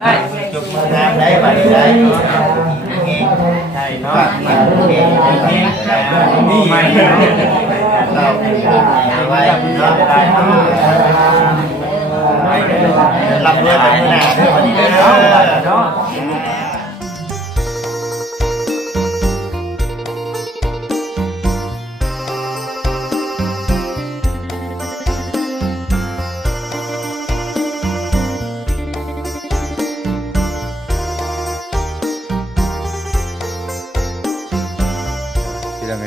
ได้จุกมาน้ำได้บัดได้ใช่เนาะมาโอเคนี่ไม่เราไว้เนาะลำด้วยกันหน้าเพื่อวันนี้เนาะ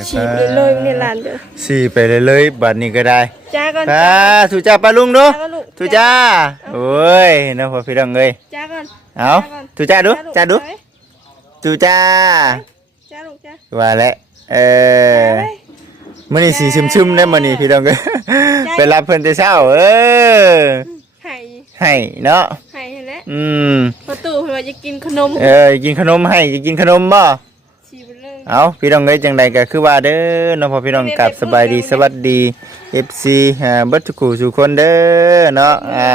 ฉีดเลยเลยในร้านเด้อสี่ไปเลยเลยบัดนี้ก็ได้จ้าก่อนป้าสุจ้าปลาลุงดูจ้าก่อนลูกสุจ้าโอ้ยนะพ่อพี่ดังเลยจ้าก่อนเอาสุจ้าดูจ้าดูสุจ้าจ้าลูกจ้าว่าแล้วเออมื่อนี้สีซึมๆได้มื่อนี้พี่ดังเลยไปรับเพิ่นแต่เช้าเออไข่ให้เนาะไข่เห็นแล้วอืมประตูเพิ่นว่าจะกินขนมเออกินขนมให้กินขนมบ่ฉีดไป เลยเอาพี่น้องเอ้ยจังใดก็คือว่าเด้อเนาะพอพี่น้องกลับสบายดีสวัสดี FC อ่าเบิดทุกคู่ทุกคนเด้อเนาะอ่า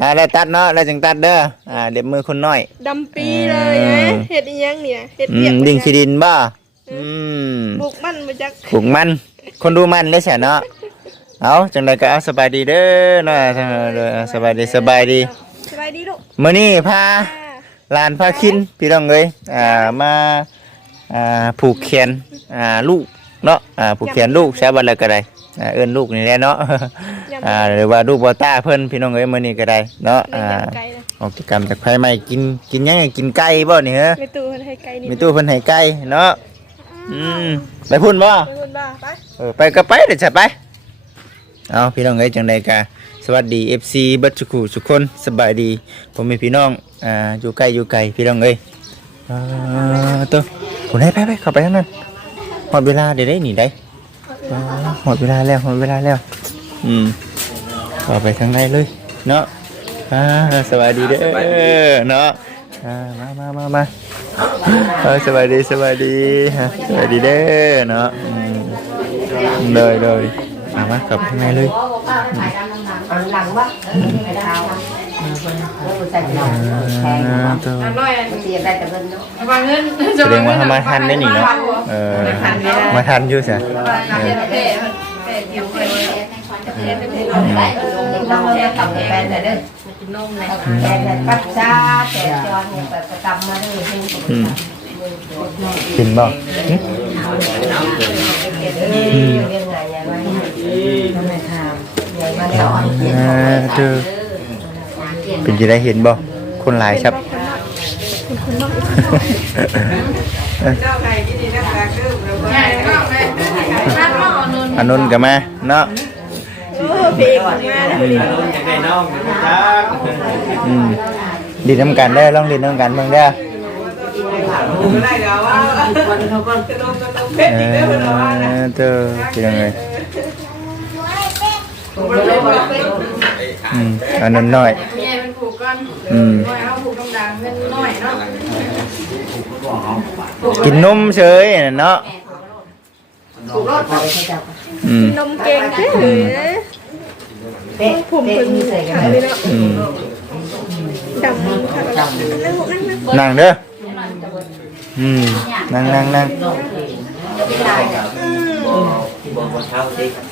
อ่าแล้วตัดเนาะแล้วจังตัดเด้ออ่าเด็บมือคนน้อยดำปีเลยนะเฮ็ดอีหยังเนี่ยเฮ็ดอืเวียมกดิ่งขี้ดินบ่อืมบุกมันมาจากปลูกมัน คนดูมันเลยใช่เนาะเอาจังใดก็เอาสบายดีเด้อเนาะเด้อสบายดีสบายดีสบายดีลูกมื้อนี้พาจ้าหลานพาคินพี่น้องเอ้ยอ่ามาอ่า ผูกแขนอ่าลูกเนาะอ่าผูกแขนลูกใช้บัดแล้วก็ได้อ่าเอิ้นลูกนี่แหละเนาะอ่าหรือว่าลูกบ่ตาเพิ่นพี่น้องเอ้ยมื้อนี้ก็ได้เนาะเล่นอ่ากับไก่นะออกกิจกรรมจากไผใหม่กินกินหยังไงกินไก่บ่นี่ฮะไม่ตู้เพิ่นให้ไก่นี่มีตู้เพิ่นให้ไก่เนาะอืมไปพุ่นบ่ไปคนบ้าไปเออไปก็ไปเด้อจ้ะไปเอาพี่น้องเอ้ยจังไดก็สวัสดี FC เบัดทุกคู่ทุกคนสบายดีผมมีพี่น้องอ่าอยู่ใกล้อยู่ไกลพี่น้องเอ้ย อ่าตัวคนไหนไปไปเข้าไปทางนั้นหมดเวลาเดี๋ยวได้หนีได้อ่าหมดเวลาแล้วหมดเวลาแล้วอืมเข้าไปทางในเลยเนาะอ่าสวัสดีเด้อเนาะอ่ามามามามาเออสวัสดีสวัสดีฮะสวัสดีเด้อเนาะอืมเลยเลยมามาเข้าไปข้างในเลยหลังวะ ไปดาวใส่หน่อยแพงอ่าตัวเสียได้แต่เงินเนาะแสดงว่าเขามาทันได้หนิเนาะเออมาทันอยู่สิได้ลองแช่กับแฟนแต่เด้อแฟนแต่ปัดจ้าแต่จอนเนี่ยแบบประจำมาเลยอืมกินบ่หึเรื่องไงยายว่าทำไมทำยายมาสอนอ่าเจอ เป็นจะได้เห็นบ่คนหลายครับ อันนนท์ก็มาเนาะโอ้เพลงออกมาแล้วดิอยากได้น้องจักอืมดีน้ำกันได้อลองดีน้ำกันเบิ่ งเด้อเออเจอเป็นยังไงอืมอันนั้นน้อยอืมกินนมเฉยน่ะเนาะอืมนมเก่งเด้อเลยนะเป๊ะผมเป๊ะเพิ่นมีใส่กันขายเลยเนาะอืมดำค่ะนั่งนั่งนั่งนั่งเด้ออืมนั่งนั่งนั่งอืมฮ่าเจ้าพี่น้องเลยแม่ก่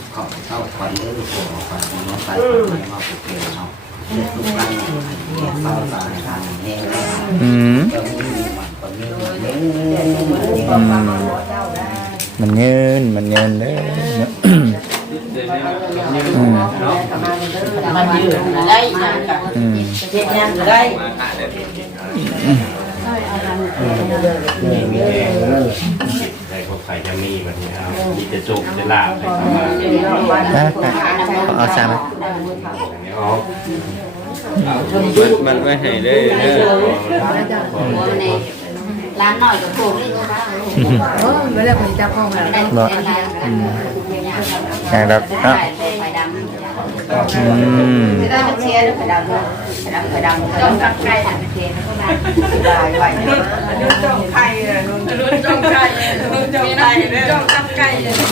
ข้อนกันเว้าบ่ทางเนาะแป้งใส่กันได้เปิดก็บ่เสียอีกกี่พึ่งก็ว่าเนาะคอยกับเจ้ากันเนาะคอยยับเธอหน่อยก็ฮอดทางฮอดปลาเนี่อ่าอืมอืมมันเงินมันเงินเด้ออืมมันยืดได้ยังกับอืมเจ็ดยังได้ในพวกไข่จะมีแบบนี้ครับมีจะจุกจะลาบอะไรประมาณนี้อะอะเอาสามไหมอันนี้อ๋อมันไม่ให้เลยเด้อร้านหน่อยกับผมนี่ก็บ้างเออไม่ได้คนจับห้องแล้วได้เงินแล้วอ ย่างดอกเนาะไฟดำอืมไม่ได้เชียร์ไฟดำไฟดำไฟดำต้องกับใกล้ถังเชียร์ก็ได้ได้ไหว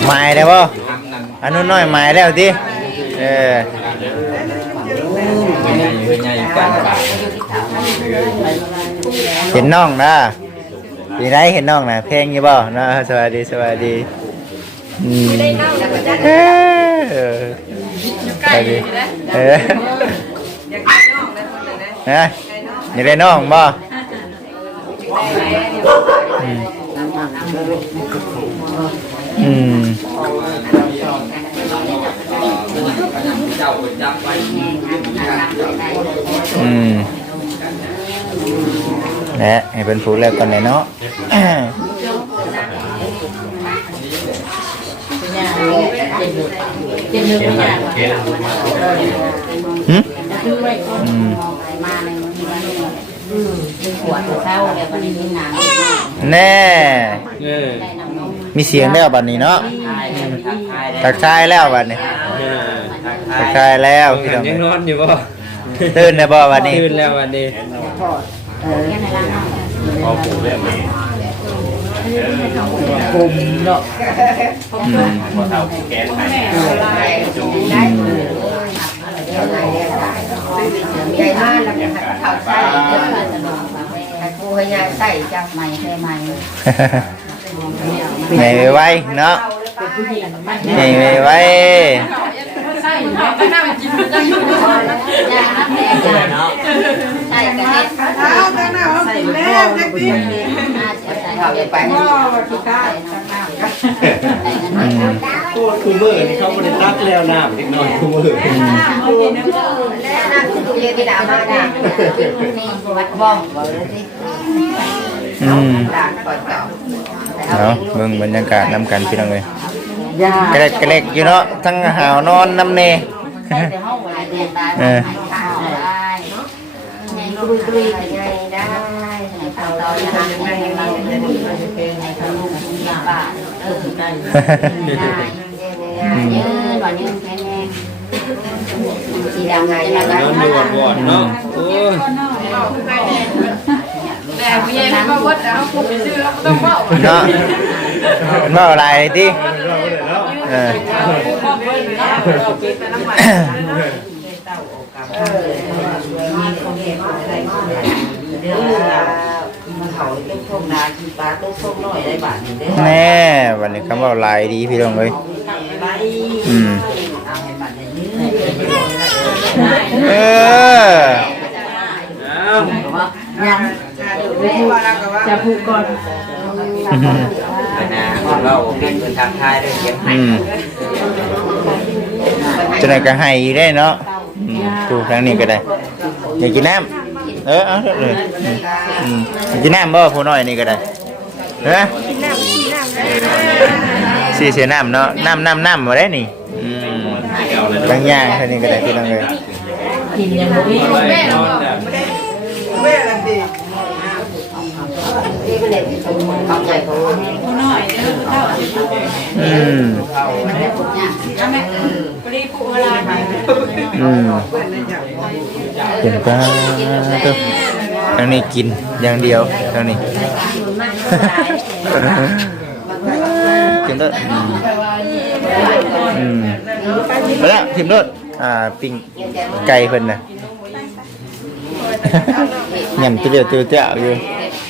หมายได้บ่อันนู้นน้อยหมายแล้วติเออใหญ่กันปากเห็นน้องนะปีไหนเห็นน้องนะเพลงอยู่บ่นาะสวัสดีสวัสดีอืม เออสวัสดีเออฮะอยากได้น้องบ่อืมอืมอืมและให้เป็นผู้เลือกก่อนเลย เนาะเกณฑ์เกณฑ์มาหึอืมมาในวันนี้ปวดเศร้าเลยวันนี้มีหนังแน่ เออได้น้ำนมมีเสียงแล้วบัดนี้เนาะทายทักทายแล้วบัดนี้เออทักทายแล้วพี่น้องยังนอนอยู่บ่ตื่นแล้วบ่บัดนี้ตื่นแล้ววันนี้ แค่ในร้านพอผูกเรื่องนี้ อืมพอเท่าผูกแกนไปจุ่มได้ใหญ่มากแล้วเขาใส่เยอะเลยสนุกแต่กูให้ยายใส่จังใหม่ให้ใหม่ใหญ่ไว้เนาะใหญ่ไว้ใส่น้ำแดงเนาะใส่กระเด็ดใส่แล้วจะกินน่าจะใส่เอาไปให้ที่ข้าใส่กันหน่อยโคตรคูเมอร์นี่เขาบ่ได้ตักแล้วน้ำอีกหน่อยคูเมอร์แล้วนั่งดูเย็นที่ดาวมาได้นี่วัดบ้องบอกเลยสิอืมด่านก่อนเก่าเนาะเบิ่งบรรยากาศนํกันพี่น้องเอ้ยกระเล็กกระเล็กอยู่เนาะทั้งหาวนอนน้ำเนใส่ในห้อ ข้าวต่อยังไงเราจะดูให้ข้าวลูกยาบาเออได้ได้ยืนวันยืนแค่แน่สีดำไงนะนอนอยู่บ่อนเนาะโอ้ยแต่ผู้ใหญ่ไม่มาวัดแล้วผมไปซื้อแล้วต้องเฝ้าเนาะเป็นว่าอะไรติเออพ่อเพิ่นนะเรากินไปน้ำมันเด้อมัน เขาต้มพงนาคีปลาต้มพงน้อยได้บาทหนึ่งเด้อแน่วันนี้คำว่าหลายดีพี่น้องเอ้ยไปอืมเอาให้มันได้ยืดเอออ้าวยังจะผูกก่อนนะเราเป็นคนทำทายด้วยเก็บอืมจะไหนก็ให้อีกได้เนาะอืมถูกครั้งนี้ก็ได้อยากกินน้ำ เออเอาเถอะเลยอืมกินน้ำบ่ผู้น้อยนี่ก็ได้เออกินน้ำกินน้ำได้สีเสียน้ำเนาะน้ำน้ำน้ำมาได้นี่อืมบางอย่างเท่านี้ก็ได้พี่น้องเลยกินยังบ่มีไว้นอนแล้ว ที่มันเด็ดเขาใหญ่เขาผู้น้อยเด้อผู้เฒ่าอืมใช่ไหมปรีผู้เวลาไปอืมเป็นปลาตัวทางนี้กินอย่างเดียวทางนี้กินด้วยอืมไปแล้วทิมรถอ่าปิ้งไก่เพิ่นน่ะยำตัวเดี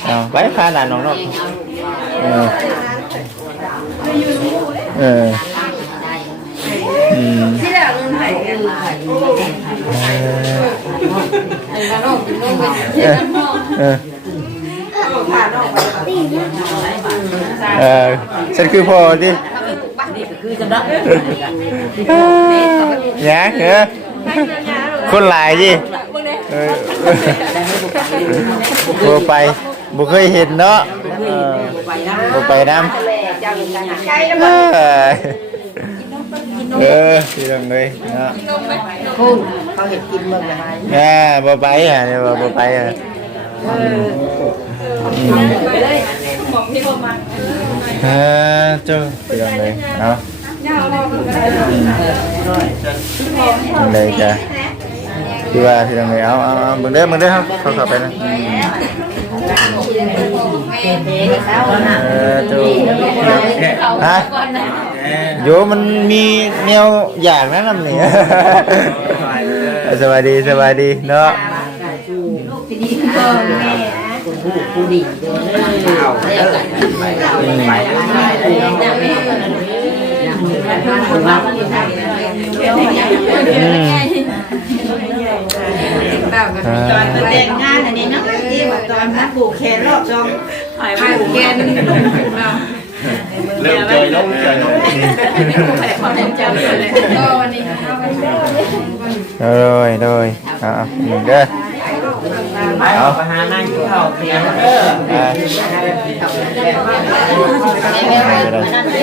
ยวตัวเจ้าอยู่เอาไว้พาหลานน้องเนาะเออเอออืมที่แล้วมันไห นกันเออเออเออฉันคือพ่อที่นี่ก็คือจะได้ nhá nhá con lại gì ừ. vừa bay vừa khơi hình đó vừa bay năm เจ้าอยู่กันใกล้ À. เออพี่น้องเอ้ยเนาะคุณเขาเห็นกินเมื่อไหร่อ่าบ่ไปอะเดี๋ยวบ่ไปอะเออเจ้าพี่น้องเอ้ยเนาะจังไดจ้ะ ที่ว่าพี่น้องเอ้ยเอาเอาเอาเบิ่งเด้อเบิ่งเด้อครับเข้าเข้าไปนะเออเจ้าฮะโยมันมีแนวอย่างนั้นนำนี่ สวัสดีสวัสดีเนาะคุณผู้ผู้ ดีเด้อเอาเด้อไปไปอืมอ่าแต่งงานอันนี้เนาะที่ว่าตอนนั้นผูกแขนรอบจองเริ่มเจยลงเจยลงโดยโดยเอาเอาหนึ่งเด้อเอาไปหานั่งกินข้าวเตียงเด้ออ่ากินน้ำกันนั่นเลย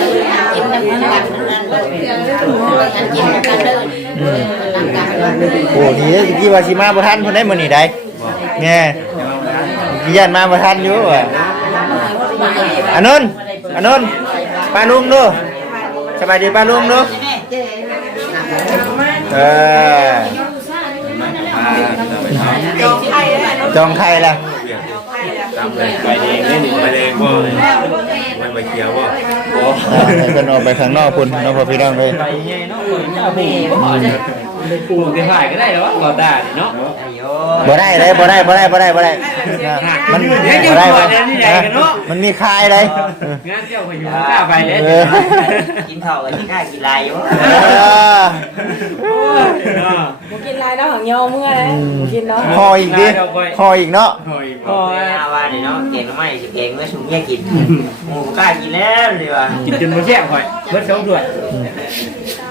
กินน้ำกันเลยน้ำกันเลย โอ้นี่เด้อกี่ว่าสิมาบ่ทันเพิ่นได้มื้อนี้ได้แง่กี่ยันมาบ่ทันอยู่อะอานนท์อานนท์ป้าลุงดูสบายดีป้าลุงดูเออจองไข่ละไปเองนี่นี่ไปเองบ่เลยมันไปเกี่ยวบ่โอ้อ่าให้เพิ่นออกไปข้างนอกพุ่นน้องพ่อพี่น้องเอ้ย ไปไงเนาะคนเจ้าผู้ปลูกได้ถ่ายก็ได้แล้ววะก็ได้เนาะบ่ได้เลยบ่ได้บ่ได้บ่ได้บ่ได้มันบ่ได้บ่ได้มันมีคายเลยงานเจ้าไปอยู่กล้าไปเลยเออกินข้าวกันที่ข้ากินลายอยู่เออกินลายแล้วของโยมเมื่อไรกินเนาะคออีกดิคออีกเนาะก็อาว่านี่เนาะเก่งไม่สิเก่งเมื่อชุมแย่กินหมูกล้ากินแล้วเลยว่ะกินจนมาแช่ข่อยเบิดสองถ้วยเออนั่นแหละเรื่องนี้เอาจังไดก็ได้แต่รู้ว่าอยู่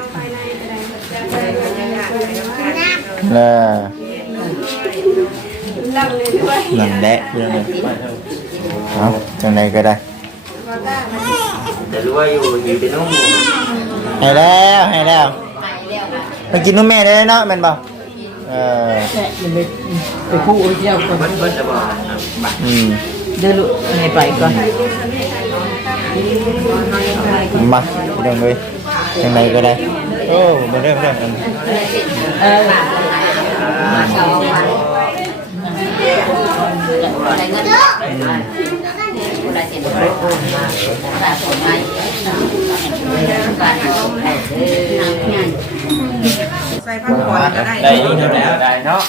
อยู่เป็นน้องหมูให้แล้วให้แล้วไปกินนุ่มแม่ได้เนาะแม่นบ่เออไปคู่เที่ยวคนเบิ้ลจะบอกอืมเดินลุให้ไปก่อนมาเรื่องเลยจังไดก็ได้โอ้บ่ได้บ่ได้อันเออ ใส่ผ้าขนก็ได้ได้ยินแล้วได้เนาะ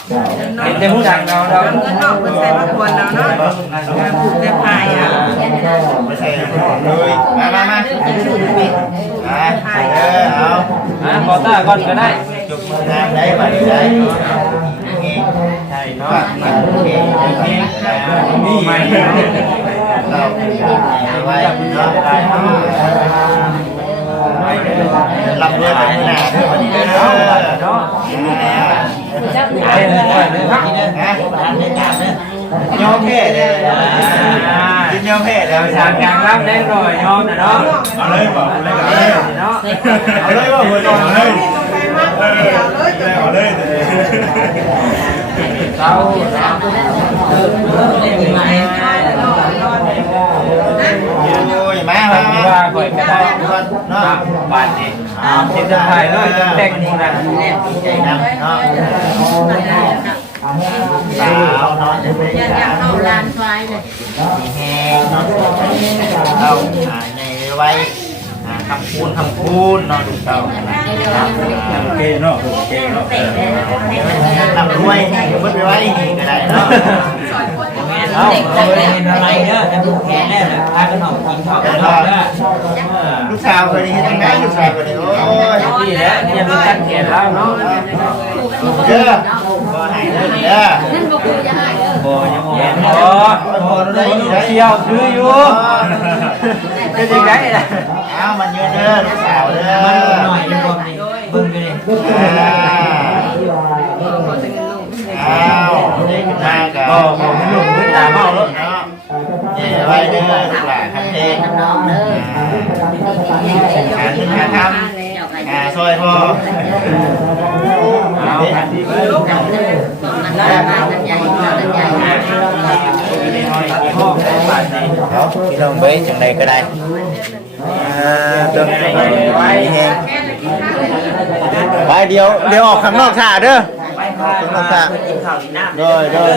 เห็นแต่ผู้ดังเราเราเงินนอกมันใส่ผ้าขนแล้วเนาะผูกแต่พายอะ ไม่ใช่เลยมามามามาเออเอาอะขอตาก่อนก็ได้จุกมือน้ำได้มาได้ใช่เนาะ มาโอเคโอเค นี่ไม่เราไว้เนาะได้เนาะรับเรื่องไปหน้าเด้อวันนี้เด้อเนาะเนาะเนาะไอ้เลยเลยครับฮะยอมแพ้เลยกินยอมแพ้แล้เดี๋ยววทาทางงกกลาลางงรับได้รอยยอมนะเนาะเอาเลยบอกเลยเอาเลยเนาะเอาเลยบอกเลยเอาเลย เอาเลยเราโอ้ยมามาที่มาว่าก่อยก็ได้เนาะ บานนี้เจ็บจะถ่ายเลยจนแต่งนี่นะใจดำเนาะสาวเนาะจะเป็นอยากอยากเข้าร้านควายเลยสีแหงเนะเราในไว้คำพูนคำพูนเนาะดูเต่าโอเคเนาะเคเนาะลำรวยนี่ก็ไม่ไปไว้นี่ก็ได้เนาะเอาเอาไปเห็นอะไรเนาะจะผูกแขนแน่เลยพากันออกกินข้าวกันเนาะลูกสาวคนนี้เห็นยังไงลูกสาวคนนี้โอ้ยนี่แหละเนี่ยมันตั้งแขนแล้วเนาะเด้อบ่ให้เด้อเด้อนั่นก็คือจะให้เด้อบ่ยังบ่แขนบ่บ่เที่ยวคืออยู่เป็นยังไงล่ะ อามันเยอะเด้อลูกสาวเด้อมันหน่อยนึงบ่นี่เบิ่งอยู่นี่อ้าวเด็กมากับ่บ่มันลุกขึ้นตาเมาแล้วเนาะเย้ไว้เด้อลูกหลานครับเด้ทำนองเด้อหาเงินหาทเจ้าก็อ่าซอยพอเอานั่นนั่นนั่นใหญ่นั่นใหญ่เอาพี่น้องเบ้ยจังใดก็ได้อ่าตัวไป ไปเดี๋ยวเดี๋ยวออกข้างนอกท่าเด้อออกข้างนอกท่าโดยโดย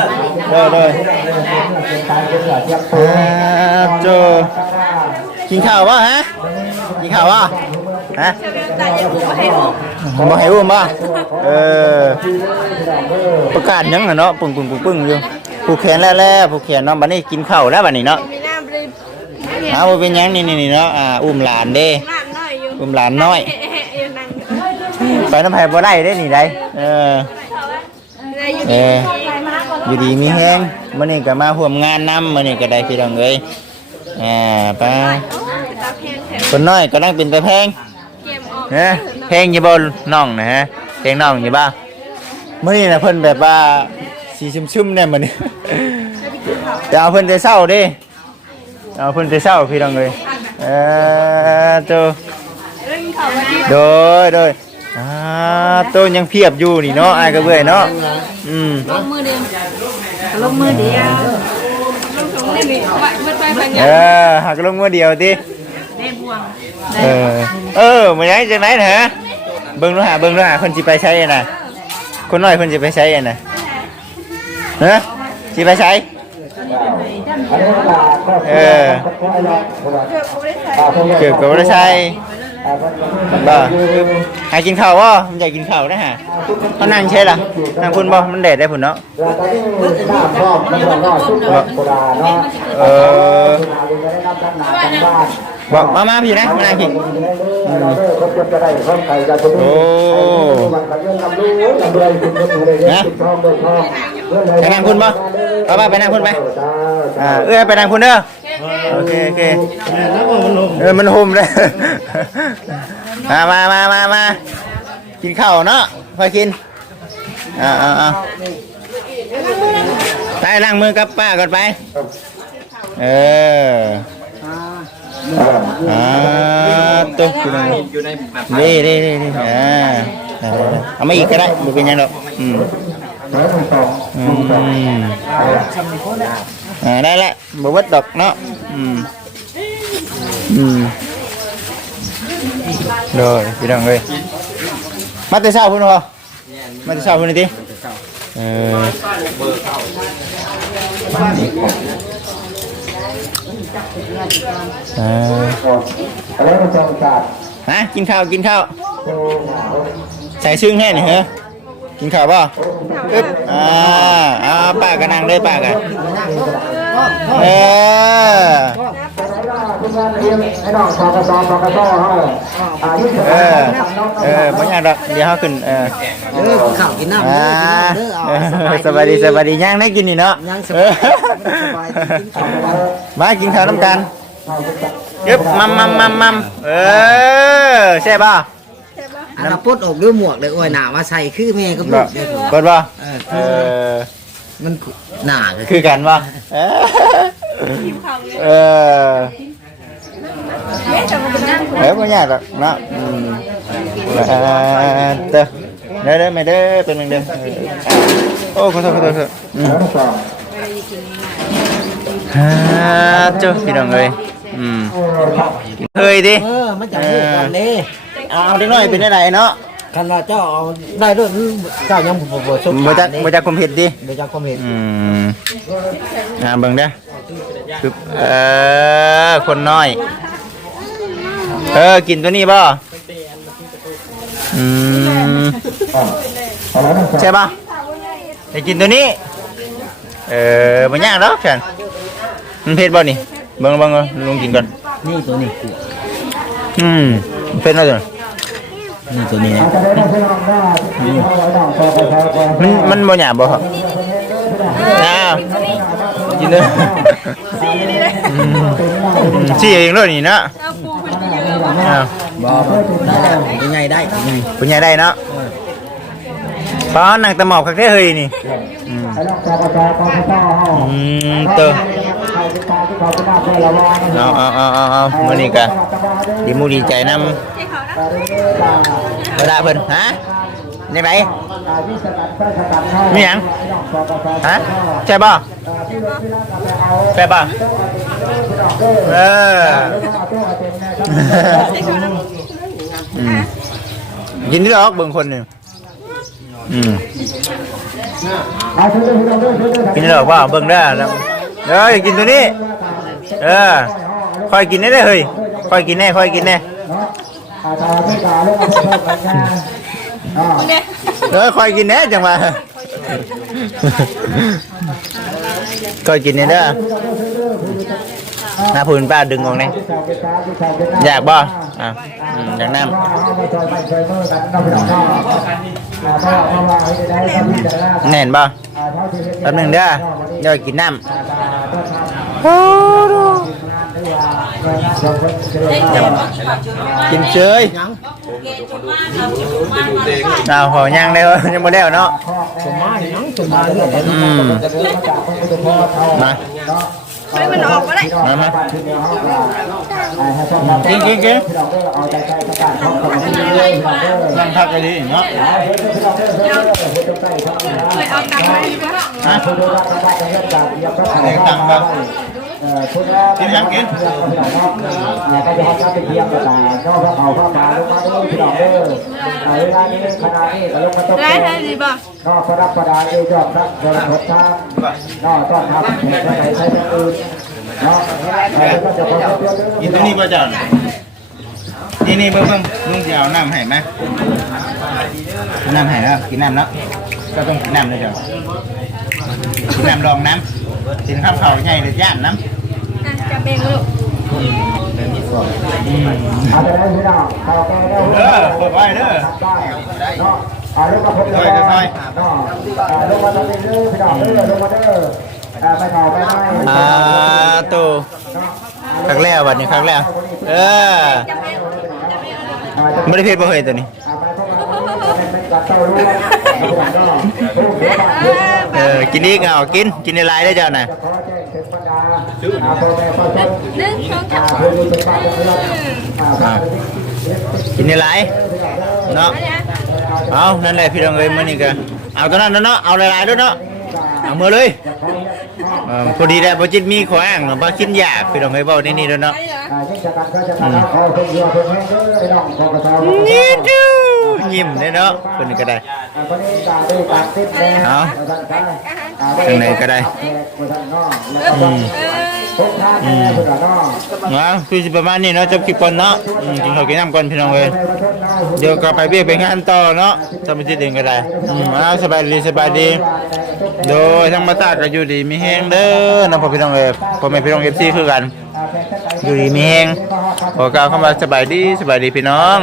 โดยโดยอ่าโจกินข้าววะฮะกินข้าววะฮะม่ให้ดูบ่ให้อุ้มบ่เออประกาศยังน่ะเนาะปึ้งปึ้งปึ้งปึ้งอยู่ผูกแขนแล้วแล้วผูกแขนเนาะบัดนี้กินข้าวแล้วบัดนี้เนาะ เลยเอาบ่เป็นหยังนี่นี่นี่เนาะอ่าอุ้มหลานเด้น้ำน้อยอยู่อุ้มหลานน้อย เอ๊ะเอ๊ะเอ๊ะนั่งไปน้ำไผ่บ่ได้เด้นี่ได้เออได้อยู่เอดีออยู่ดีมีแฮงมื้อนี้ก็มาร่วมงานนํมื้อนี้ก็ได้พี่น้องเอ้ยอ่าไป้าตาแพงแถมคนน้อยก็นั่งเป็นตะแพงเกมออกเนะเพลงอยู่บ่น้องนะฮะเพลงน้องอยู่บ่มื้อนี้น่ะเพิ่นแบบว่าสีซึมๆแน่มื้อนี้แต่เอาเพิ่นแต่เช้าเด้ เอาเพิ่นแต่เช้าพี่น้องเอ้ยเออโตเรื่องเขาวันนี้โดยโดยอ่าโตยังเพียบอยู่นี่เนาะอ้ายก็เบื่อยเนาะอืมลงมือเดียวลงมือเดียวลงสองมือนี่วัดวัดไปพันเอยังอหักลงมือเดียวติได้บวงเออเออมื้อไหนจังไหนนะฮะเบิ่งดูหาเบิ่งดูหาเพิ่นสิไปใช้น่ะคนน้อยเพิ่นสิไปใช้น่ะฮะสิไปใช้ เออเกือบเขาได้ใส่เกือบกับว่าใช่บ่ให้กินข้าวบ่มันอยากกินข้าวนะฮะเขานั่งใช่ล่ะนั่งคุณบ่มันแดดได้พุ่นเนาะบ่เออ บอกมามาพี่นะมานั่งพี่โอ้นะไปนั่งคุณบ่เอาไปไปนั่งคุณไปอ่าเอื้อไปนั่งคุณเด้อโอเคโอเคเออมันห่มเลยมามามามามากินข้าวเนาะพอกินอ่าอ่าอ่าไปล้างมือกับป้าก่อนไป เออ อ่าตุ๊กอยู่ในนี่นี่นี่นี่อ่าได้ได้ได้เอามาอีกก็ได้บุเป็นหยังหรอกอืมอืมอ่าได้ละบวัดดอกเนาะอืมอืมเลยพี่น้องเลยมาแต่เช้าพุ่นเหร อมาแต่เช้าพุ่นนี่ติเออเออฮะกินข้าวกินข้าวใส่ซึ่งแน่นี่เหรอกินข้าวป่ะอึ๊บอ่าอ่าป้าก็นั่งเลยป้ากัน เออเออเออไม่ยากหรอกเดี๋ยวเขาขึ้นเออเด้อกินข้าวกินน้ำอ่าเด้อกินน้ำเด้อเอเอาอสบายดีสบายดีย่างได้กินนี่เนาะย่างสเอบายอสบายดีกินข้าวกันมากินข้าวน้ำกันยึบมัมมัมมัมมัมเออใช่ป่ะอันนั้นปุ๊ดออกด้วยหมวกเลยโอ้ยหนามาใส่คือแม่ก็บ่ปุ๊ดเด้อเปิดป่ะเออเออ มันหนาก็คือคือกันป่ะเออเออเอ๊ะแต่มันเป็นนั่งเอ้ยไม่ยากหรอกเนาะอืมเออเด้อเด้อเด้อไม่เด้อเป็นหนึ่งเด้อเออโอ้ขอโทษขอโทษขอโทษอืมฮ่าเจ้าพี่น้องเอ้ยอืมเคยดิเออมันจะพูดกันเด้เอาเด็กน้อยเป็นได้ไรเนาะ คันว่าเจ้าเอาได้ด้วยเจ้ายังบ่บ่สมบ่จักบ่จักคุมเห็ดดิบ่จักความเห็นอืมอ่าเบิ่งเด้อคือเออคนน้อย เออกินตัวนี้บ่อืมใช่ป่ะได้กินตัวนี้ เออบ่ยากหรอกฉันมันเผ็ดบ่นี่เบิ่งเบิ่งลองกินก่อนนี่ตัวนี้อืมเผ็ดเนาะ ตัวนี้นี่ตัวนี้มันมันบ่หยาบบ่ครับอ้าวกินเด้ออืมอืมชี้เองเลยนี่เนาะเอาปูเป็นเยอะว่ะอ้าวบ่ได้แล้วเป็นไงได้เป็นไงได้เนาะป้านั่งตะหมอบคักแท้เฮ้ยนี่อืมอืมเตอเอาเอาเอาเอาเอามื้อนี้ก็ดีมูดีใจนำ ที่เขาเพิ่นฮะยังไงมีหยังฮะใช่ป่ะใช่ป่ะเอออืมกินที่ดอกเบิ่งคนหนึ่งอืมกินที่ดอกว่าเบิ่งได้แล้วเอ้ยกินตัวนี้ เออค่อยกินได้เลยเฮ้ยค่อยกินแน่ค่อยกินแน่ เนี่ยเออคอยกินแน่จังหวะคอยกินแน่เด้อน้าพูนป้าดึงออกแน่ยอยากบ่อะอยากน้ำแน่นบ่แป๊บหนึ่งเด้อเดี๋ยวกินน้ำโอ้ กินเฉยเอาพอย่างได้วยังบ่แล้วเนาะอืมมาให้มันออกก็ได้มามากินกินกินนั่งพักไปดีเนาะเลยเอาตังค์มาดีกว่าฮะเด็กตังค์บ่ กินยังกินก็จะทำเป็นเทียมกระต่ายนอกพระเขาพระมาลงมาด้วยพี่น้องเด้อเวลานี้ขณะนี้ก็ลงมาต้มได้ได้ดีบ่นอกพระรับประดาเอยอดพระบรมทานนอกต้อนรับแขกไปใช้อย่างอื่นเนาะก็จะขอเตือนกินตัวนี้บ่เจ้าน่ะนี่นี่เบิ่งเบิ่งลุงจะเอาน้ำให้ไหมเอาน้ำให้แล้วกินน้ำเนาะก็ต้องกินน้ำเลยเจ้ากินน้ำรองน้ำกินข้าวเผาใหญ่เลยย่านน้ำอะ จับเองลูกอาไปได้พี่น้องเอแกได้เด้อเปิดไว้เด้อได้เนาะอาลงมาพบกันเนาะลงมาตรงนี้เด้อพี่น้องเด้อลงมาเด้อไม่เผาไม่ไหมอ่าตู่ครั้งแรกวันนี้ครั้งแรกเออไม่ได้เพชรบ่เคยตัวนี้เออกินอีกเอากินกินในไลายได้เจ้าน่ะ หนึ่งสองสามอ่ากินในลายเนาะเอานั่นแหละพี่น้องเอ้ยมื้อนี้ก็เอาตัวนั้นเนาะเอาหลายๆด้วยเนาะเอามือเลยเออพอดีแหละบ่จิตมีขออ้างเนาะบ่กินยากพี่น้องเอ้ยเว้านี่ๆด้วยเนาะนี่ดูยิ้มเลยเนาะเพิ่นก็ได้เอา ทางไหนก็ได้อืมอืมเอาคือสิประมาณนี้เนาะจบคลิปก่อนเนาะอืมกินข้าวกินน้ำก่อนพี่น้องเอ้ยเดี๋ยวกลับไปเบี้ยไปงานต่อเนาะทำไปที่เดินก็ได้อืมเอาสบายดีสบายดี โดยทั้งมาตาก็อยู่ดีมีแฮงเด้อเนาะพ่อพี่น้องเอ้ยพ่อแม่พี่น้อง FC คือกัน อยู่ดีมีแฮงขอกล่าวคำว่าสบายดีสบายดีพี่น้อง